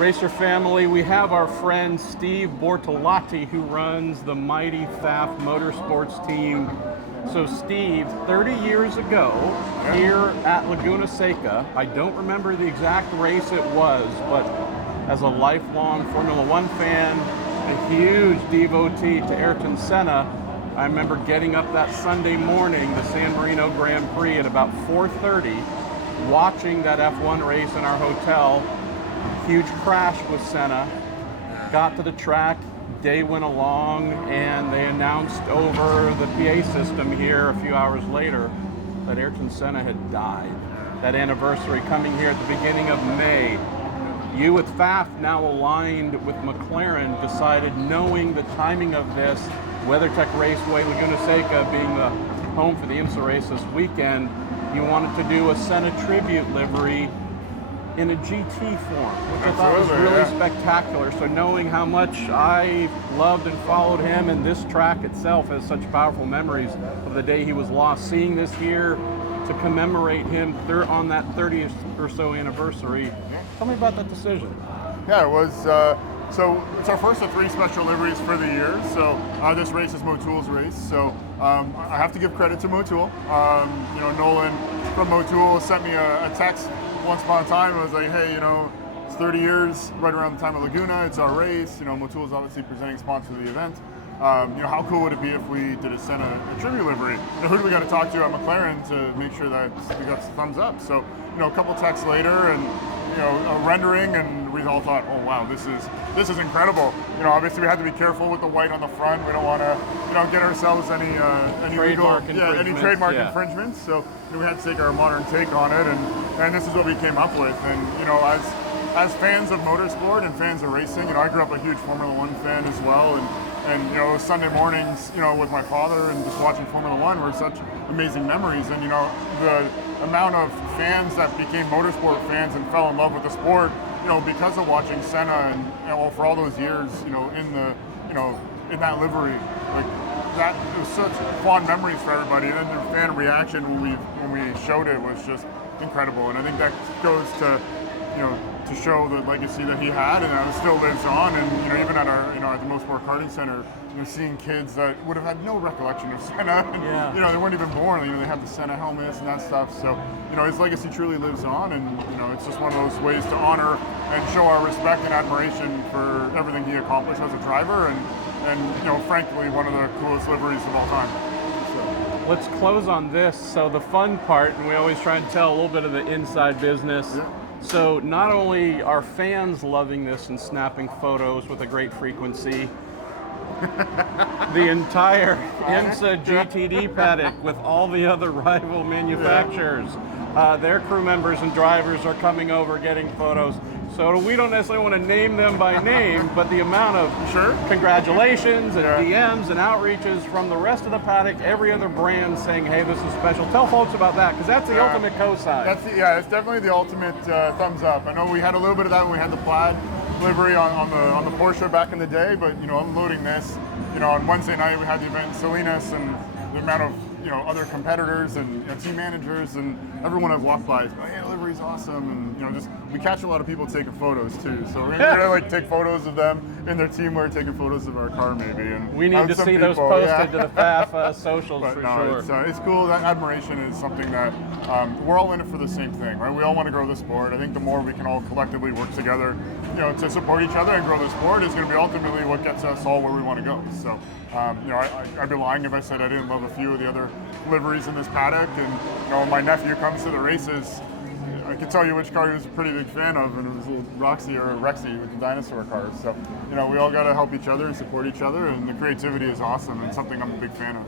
Racer family, we have our friend Steve Bortolotti, who runs the mighty Pfaff Motorsports team. So Steve, 30 years ago, here at Laguna Seca, I don't remember the exact race it was, but as a lifelong Formula One fan, a huge devotee to Ayrton Senna, I remember getting up that Sunday morning, the San Marino Grand Prix at about 4:30, watching that F1 race in our hotel. Huge crash with Senna, got to the track, day went along, and they announced over the PA system here a few hours later that Ayrton Senna had died. That anniversary coming here at the beginning of May. You with Pfaff, now aligned with McLaren, decided, knowing the timing of this, WeatherTech Raceway, Laguna Seca being the home for the IMSA race this weekend, you wanted to do a Senna tribute livery in a GT form, which I thought was really spectacular. So knowing how much I loved and followed him, and this track itself has such powerful memories of the day he was lost, seeing this here to commemorate him on that 30th or so anniversary. Tell me about that decision. Yeah, it was, so it's our first of 3 special liveries for the year. So this race is Motool's race. So I have to give credit to Motool. You know, Nolan from Motool sent me a text once upon a time. I was like, hey, you know, it's 30 years, right around the time of Laguna, it's our race. You know, Motool is obviously presenting sponsor of the event. You know, how cool would it be if we did a Senna tribute livery? You know, who do we got to talk to at McLaren to make sure that we got the thumbs up? So, you know, a couple texts later, and you know, a rendering, and we all thought, oh wow, this is incredible. You know, obviously we had to be careful with the white on the front. We don't want to, you know, get ourselves any trademark infringements. So you know, we had to take our modern take on it, and this is what we came up with. And you know, as fans of motorsport and fans of racing, you know, I grew up a huge Formula One fan as well, and you know, Sunday mornings, you know, with my father and just watching Formula One were such amazing memories. And you know, the amount of fans that became motorsport fans and fell in love with the sport, you know, because of watching Senna, and you know, for all those years, you know, in that livery, like that, it was such fond memories for everybody. And then the fan reaction when we showed it was just incredible. And I think that goes to, you know, to show the legacy that he had, and it still lives on. And you know, even at our, you know, at the Motorsport Karting Center, you know, seeing kids that would have had no recollection of Senna, and you know, they weren't even born. You know, they have the Senna helmets and that stuff. So you know, his legacy truly lives on, and you know, it's just one of those ways to honor and show our respect and admiration for everything he accomplished as a driver, and you know, frankly, one of the coolest liveries of all time. Let's close on this. So the fun part, and we always try and tell a little bit of the inside business. Yeah. So not only are fans loving this and snapping photos with a great frequency, the entire IMSA GTD paddock with all the other rival manufacturers, their crew members and drivers are coming over getting photos. So we don't necessarily want to name them by name, but the amount of congratulations and DMs and outreaches from the rest of the paddock, every other brand saying, hey, this is special. Tell folks about that, because that's the ultimate co-sign. It's definitely the ultimate thumbs up. I know we had a little bit of that when we had the plaid livery on the Porsche back in the day, but you know, unloading this, you know, on Wednesday night we had the event in Salinas, and the amount of, you know, other competitors and, you know, team managers and everyone have walked by. Oh, yeah, livery's awesome, and you know, just we catch a lot of people taking photos too. So we're gonna like take photos of them in their team. We're taking photos of our car maybe, and we need to see those posted to the Pfaff socials for sure. It's cool. That admiration is something that we're all in it for the same thing, right? We all want to grow the sport. I think the more we can all collectively work together, you know, to support each other and grow the sport is going to be ultimately what gets us all where we want to go. So, you know, I'd be lying if I said I didn't love a few of the other liveries in this paddock. And you know, when my nephew comes to the races, I can tell you which car he was a pretty big fan of, and it was a little Roxy or Rexy with the dinosaur cars. So, you know, we all got to help each other and support each other, and the creativity is awesome and something I'm a big fan of.